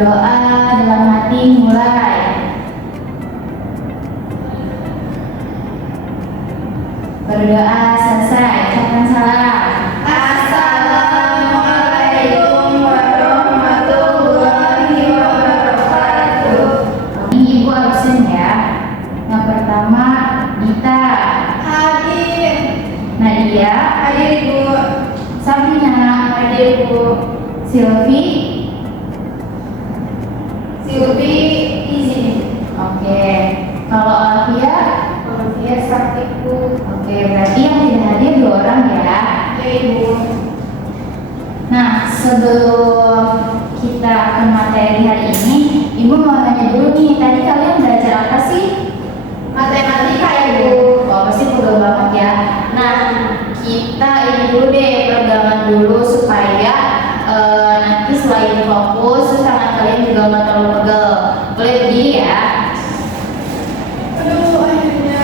Berdoa dalam hati mulai. Berdoa selesai. Ucapkan salam. Assalamualaikum warahmatullahi wabarakatuh. Ini ibu absen ya. Yang pertama Dita, Hadir. Nadia, Hadir Ibu. Sabrina, Hadir Ibu. Silvi. Silvi izin. Oke. Kalau Alfia, Olivia Saktiku. oke. Berarti yang tidak hadir 2 orang ya. Ya Ibu. Nah, sebelum kita ke materi hari ini, Ibu mau nanya dulu nih, tadi kalian belajar apa sih? Matematika ya Ibu. Oh, pasti pegel banget ya. Nah, kita ini dulu deh, pegangan dulu supaya nanti selain fokus, terus tangan kalian juga nggak terlalu pegel. Boleh berdiri ya. Aduh, akhirnya.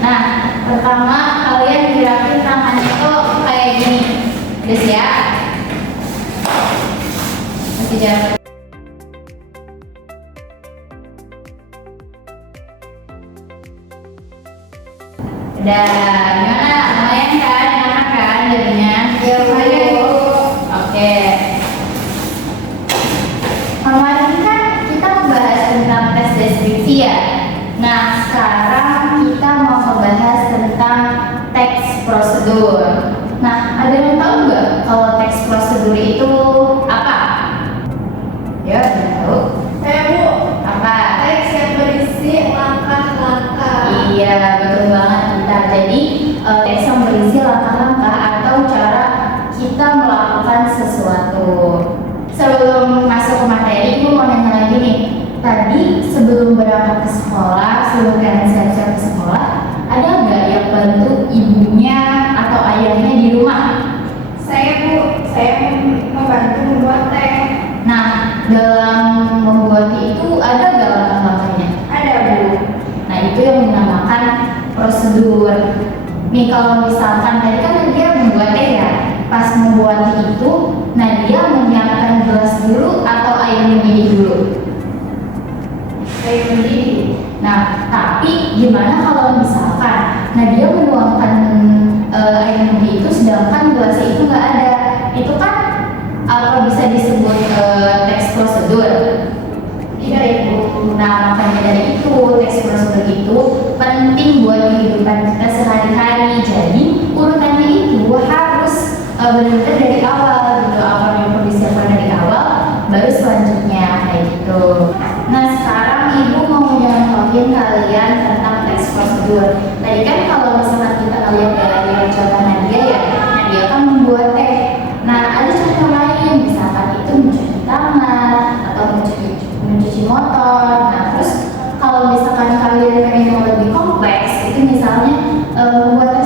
Nah, pertama kalian gerakin tangannya tuh kayak gini, guys ya. Masih jalan. Udah, gimana? Lumayan kan? Enak kan jadinya? Ya lumayan Ibu. Oke. Kemarin kan kita membahas tentang tes deskripsi ya. Nah, sekarang kita mau membahas tentang teks prosedur. Nah, ada yang tahu nggak kalau teks prosedur itu apa? Ya, ada yang tahu. Saya Bu. Apa? Teks yang berisi langkah-langkah. Iya, betul banget kita. Jadi, teks yang berisi langkah-langkah atau cara kita melakukan sesuatu. Sebelum masuk ke materi, Ibu mau nanya lagi nih. Tadi sebelum berangkat ke sekolah, sebelum kalian siap-siap ke sekolah, ada nggak yang bantu ibunya atau ayahnya di rumah? Saya Bu, saya membantu membuat teh. Nah, dalam membuat itu ada nggak langkah-langkahnya? Ada Bu. Nah, itu yang dinamakan prosedur. Nih, kalau misalkan tadi kan dia membuat teh ya, pas membuat itu, nah dia menyiapkan gelas dulu atau air mendidih dulu. Saya mendidih. Nah, tapi gimana kalau misalkan, nah dia menuangkan air mendidih itu sedangkan gelasnya itu nggak ada, itu kan apa bisa disebut teks prosedur? Tidak Ibu. Nah, makanya dari itu teks prosedur itu penting buat kehidupan kita sehari-hari. Jadi urutannya itu harus benar-benar dari awal gitu, apa yang perlu disiapkan dari awal, baru selanjutnya kayak gitu. Nah, sekarang Ibu mau nyontohin kalian tentang teks prosedur. Tadi kan kalau misalkan kita lihat dari contoh Nadia ya, Nadia kan membuat teh. Nah, ada contoh lain, misalkan itu mencuci tangan atau mencuci motor. Nah, terus kalau misalkan kalian pengen yang lebih kompleks, itu misalnya membuat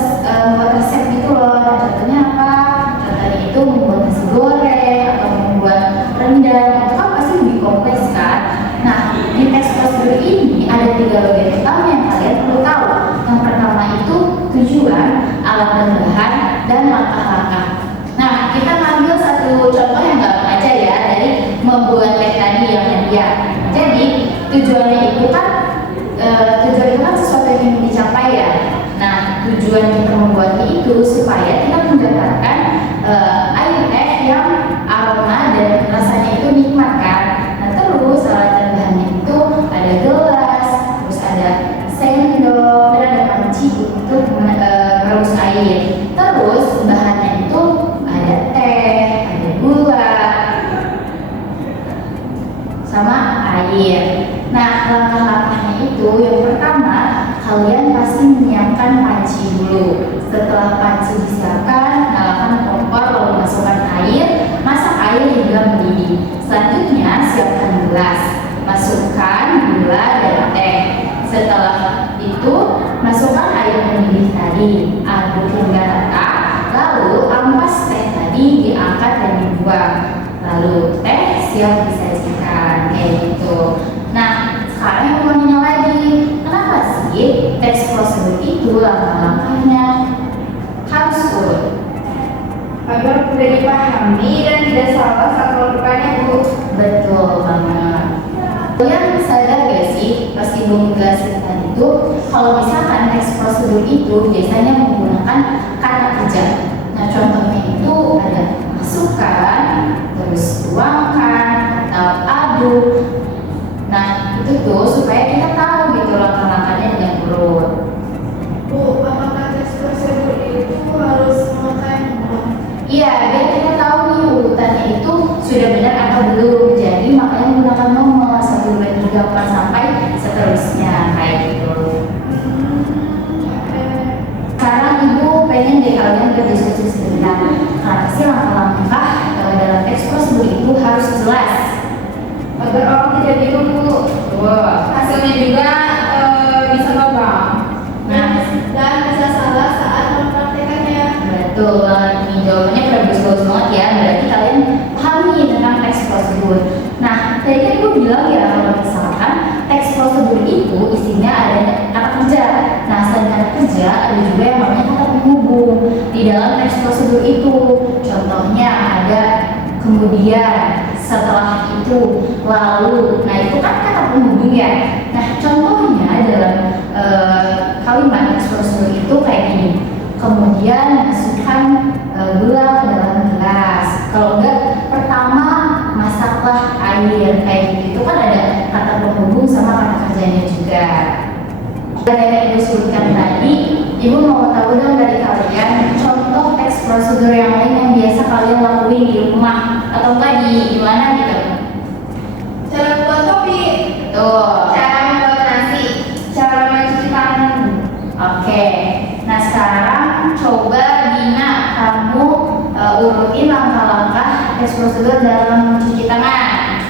resep gitu loh. Nah, contohnya apa? Contohnya itu membuat nasi goreng atau membuat rendang. Itu kan pasti lebih kompleks kan? Nah, di teks prosedur ini ada 3 bagian utama yang kalian perlu tahu. Yang pertama itu tujuan, alat dan bahan, dan langkah-langkah. Nah, kita ngambil satu contoh yang gampang aja ya dari membuat teh tadi yang Nadia. Jadi tujuannya itu kan sesuatu yang ingin dicapai ya. Nah, tujuan kita membuat teh itu supaya kita mendapatkan air teh yang aroma dan rasanya itu nikmat kan. Nah, terus alat dan bahannya itu ada gelas, terus ada sendok, dan ada panci untuk merebus air. Terus bahannya itu ada teh, ada gula, sama air. Nah, langkah-langkahnya itu yang pertama, kalian pasti menyiapkan panci dulu. Setelah panci disiapkan, nyalakan kompor lalu masukkan air, masak air hingga mendidih. Selanjutnya siapkan gelas, masukkan gula dan teh. Setelah itu masukkan air mendidih tadi, aduk hingga rata. Lalu ampas teh tadi diangkat dan dibuang. Lalu teh siap disajikan kayak gitu. Nah, sekarang mau nanya lagi, kenapa sih teks prosedur itu langkah-langkahnya harus urut? Agar mudah dipahami dan tidak salah saat melakukannya Bu. Betul. Kalian sadar gak sih pas ibu menjelaskan tadi itu kalau misalkan teks prosedur itu biasanya menggunakan kata kerja. Nah contohnya itu ada masukkan, terus tuangkan, atau aduk. Nah itu tuh supaya kita tahu gitu langkah-langkahnya dengan urut. Bu, apakah tes prosedur itu harus memakai nomor? Iya, biar kita tahu nih urutannya itu sudah benar atau belum. Jadi makanya menggunakan nomor 1, 2, 3, 4 sampai seterusnya kayak gitu. Sekarang ibu pengen deh kalian berdiskusi sebentar. Kenapa sih langkah-langkah dalam teks prosedur itu harus jelas? Agar orang tidak bingung Bu. Wah, Hasilnya juga bisa gampang. nah Dan bisa salah saat mempraktekannya. betul banget nih jawabannya bagus banget ya. Berarti kalian paham nih tentang teks prosedur. Nah, tadi kan ibu bilang ya kalau misalkan teks prosedur itu isinya ada kata kerja. Nah, selain kata kerja ada juga yang namanya kata penghubung di dalam teks prosedur itu. Contohnya ada kemudian, setelah itu, lalu. Nah, itu kan kata penghubung ya. Nah, contohnya dalam kalimat teks prosedur itu kayak gini. Kemudian masukkan gula ke dalam gelas. Kalau enggak, pertama masaklah air kayak gitu. Itu kan ada kata penghubung sama kata kerjanya juga. Dari yang ibu sebutkan tadi, ibu mau tahu dong dari kalian contoh teks prosedur yang lain yang biasa kalian lakuin di rumah atau enggak di mana gitu? Cara membuat kopi, Tuh. cara membuat nasi, cara mencuci tangan. Oke. Nah sekarang coba Dina kamu urutin langkah-langkah teks prosedur dalam mencuci tangan.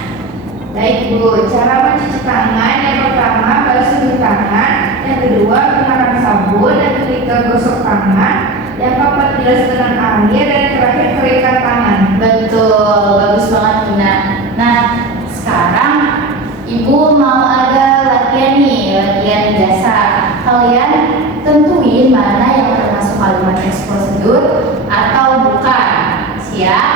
Baik Bu, cara mencuci tangan yang pertama basuh tangan, yang kedua gunakan sabun, yang ketiga gosok tangan, yang keempat bilas dengan air, dan yang terakhir keringkan tangan. Betul, bagus banget Dina. Nah sekarang ibu mau ada latihan nih, latihan dasar. Kalian tentuin mana yang termasuk kalimat teks prosedur atau bukan. Siap?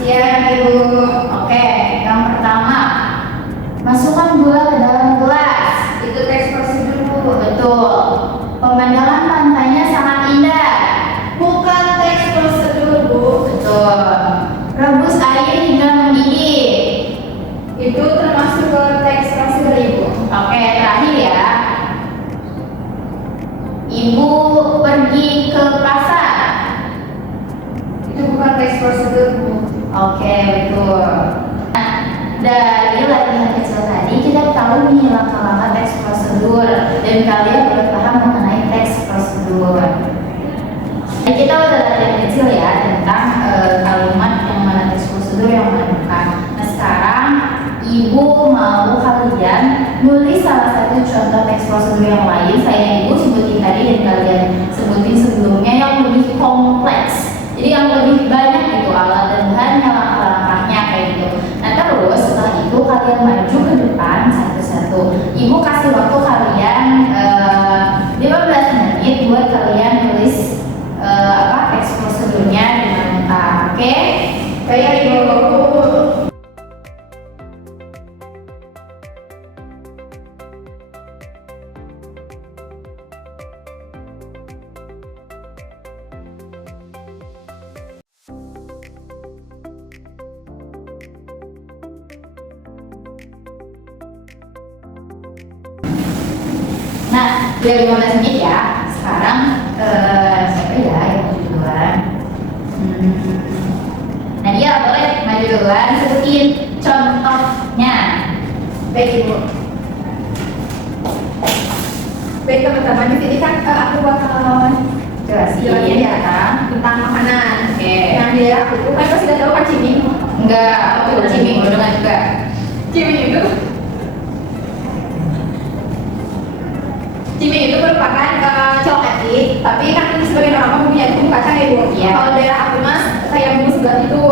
Siap Ibu. Oke, yang pertama masukkan gula ke dalam gelas. Itu teks prosedur Bu. Betul. Pemandangan pantainya sangat indah. Bukan teks prosedur Bu. Betul. Rebus air hingga mendidih. Itu termasuk ke teks prosedur Ibu. Oke, terakhir ya. Ibu pergi ke pasar. Itu bukan teks prosedur Bu. Oke, betul. Nah, dari latihan kecil tadi kita tahu nih langkah-langkah teks prosedur dan kalian udah paham mengenai teks prosedur. Dan kita udah latihan kecil ya tentang kalimat yang mana teks prosedur yang mana bukan. Nah sekarang ibu mau kalian nulis salah satu contoh teks prosedur yang lain. Saya ibu sebutin tadi dan kalian sebutin sebelumnya yang lebih kompleks. Jadi yang lebih banyak gitu alat dan bahannya, langkah-langkahnya kayak gitu. Nah terus setelah itu kalian maju ke depan satu-satu. Ibu kasih waktu kalian 15 menit buat kalian nulis teks prosedurnya dengan lengkap. Oke? Kayak Ibu. Nah, udah 15 menit ya. Sekarang siapa ya yang maju duluan? Nadia boleh maju duluan, sebutin contohnya. Baik Ibu. Baik teman-teman, di sini kan aku bakal Jelasin ya kan? tentang makanan. Oke. Yang di daerah aku kan pasti udah tahu kan ciming. Enggak, aku ciming udah nggak juga. Ciming itu merupakan coklat asin, tapi kan sebagian orang punya bumbu kacang ya Bu. Iya. Kalau daerah aku mas kayak bumbu segar itu.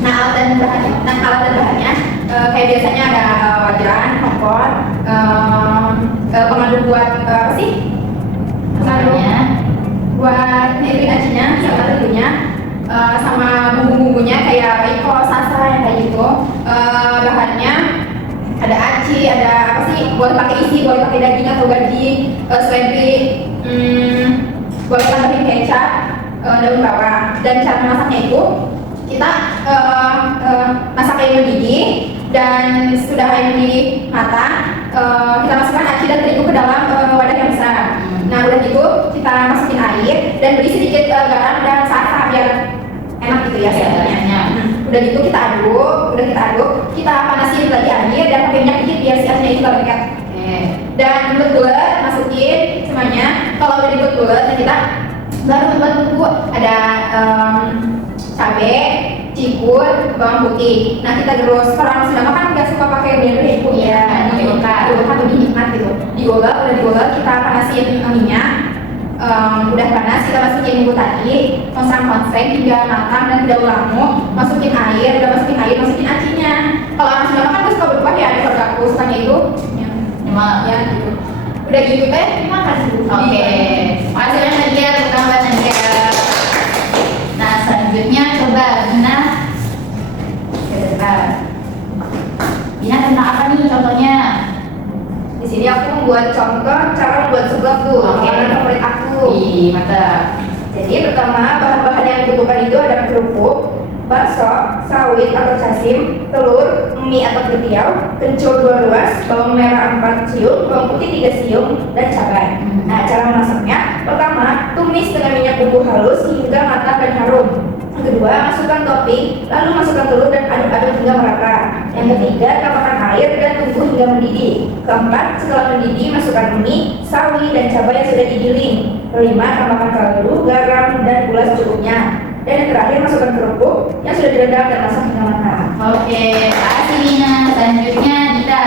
Nah alat dan bahannya, kayak biasanya ada wajan, kompor, pengadu buat apa sih? Pengadu Masalahnya buat ngirim acinya sama tentunya, sama bumbu-bumbunya kayak iko, sasa yang kayak gitu. Bahannya ada aci, ada apa sih? Boleh pakai isi, boleh pakai daging atau gaji, seledri, boleh tambahin kecap, daun bawang. Dan cara masaknya itu kita masak air mendidih, dan sudah air mendidih matang, kita masukkan aci dan terigu ke dalam wadah yang besar. Nah udah gitu kita masukin air dan beri sedikit garam dan santan biar enak gitu ya sebenarnya. Udah gitu kita aduk, kita panasin lagi air dan pakai minyak dikit biar si acinya itu lengket. Dan bulat-bulat masukin semuanya. Kalau udah dibuat-bulat, nah kita baru buat bumbu, ada cabai, cikur, bawang putih. Nah kita gerus. Kalau orang Sunda kan nggak suka pakai blender ya, digolkan lebih nikmat gitu. Udah digolak, kita panasin minyak. Udah panas, kita masukin bumbu tadi, konsang-konseng hingga matang dan tidak ulangu. Masukin air, masukin acinya. Kalau orang Sunda kan suka berubah ya, ada keluarga aku sukanya itu ya gitu. Udah gitu teh, terima kasih. Oke, makasih banyak Nadia, tepuk tangan Nadia. Nah selanjutnya coba Gina ke depan. Gina tentang apa nih contohnya? Di sini aku membuat contoh cara membuat seblak tuh, makanan favorit aku. Mantap. Jadi pertama bahan-bahan yang dibutuhkan itu ada kerupuk, bakso, sawit atau casim, telur, mie atau ketiau, kencur 2 ruas, bawang merah 4 siung, bawang putih 3 siung, dan cabai. Nah cara memasaknya, pertama tumis dengan minyak bumbu halus hingga matang dan harum. Yang kedua, masukkan topping, lalu masukkan telur dan aduk-aduk hingga merata. Yang ketiga, tambahkan air dan tunggu hingga mendidih. Keempat, setelah mendidih, masukkan mie, sawi, dan cabai yang sudah digiling. Kelima, tambahkan kaldu, garam, dan gula secukupnya. Dan yang terakhir, masukkan kerupuk yang sudah direndam dan masak hingga matang. Oke, makasih Gina. Selanjutnya Dita.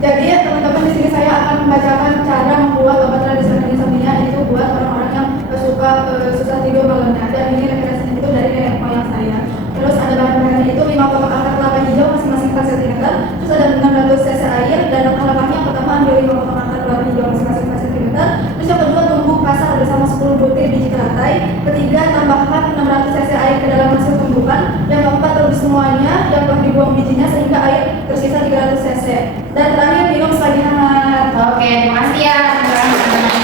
Jadi ya teman-teman, di sini saya akan membacakan cara membuat obat tradisional insomnia itu buat orang-orang yang suka susah tidur malamnya. Dan ini referensinya itu dari nenek moyang saya. Terus ada bahan-bahannya itu 5 potong akar kelapa hijau masing-masing 4 cm. Terus ada 600 cc air dan langkah-langkahnya. Yang pertama ambil 5 potong akar kelapa hijau masing-masing 4 cm. Terus yang kedua tumbuk pasar bersama 10 butir biji teratai. Ketiga tambahkan 600 cc air ke dalam hasil tumbukan. Yang keempat rebus semuanya dan dibuang bijinya sehingga air tersisa 300 cc. Dan terakhir minum selagi hangat. Oke, terima kasih ya teman-teman.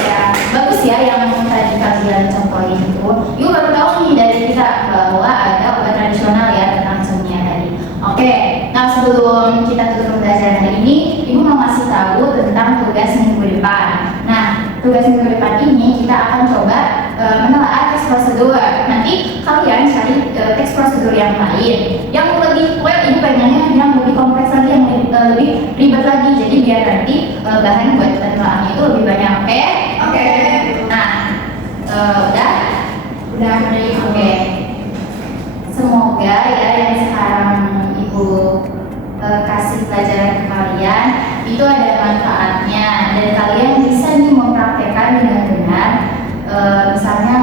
Ya, bagus ya yang tadi kalian contohin itu. Ibu baru tahu nih dari kita bahwa ada obat tradisional ya tentang insomnia tadi. Oke, nah sebelum kita tutup pembelajaran hari ini, Ibu mau ngasih tahu tentang tugas minggu depan. Nah, tugas minggu depan ini kita akan coba menelaah teks prosedur. Nanti kalian cari teks prosedur yang lain, yang lebih Ibu pengennya yang lebih kompleks lagi, yang lebih ribet lagi. Jadi biar nanti bahan buat penelaahannya itu lebih banyak. Oke. Nah, udah. Oke. Semoga ya yang sekarang Ibu kasih pelajaran ke kalian itu ada manfaatnya dan kalian bisa nih mempraktekkan dengan benar. Misalnya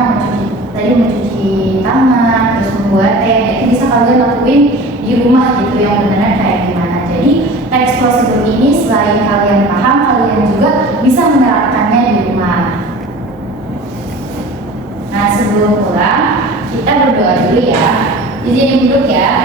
mencuci tangan, terus membuat teh, itu bisa kalian lakuin di rumah gitu yang benar kayak gimana. Jadi teks prosedur ini selain kalian paham, kalian juga bisa menerapkannya di rumah. Nah sebelum pulang kita berdoa dulu ya. Jadi duduk ya.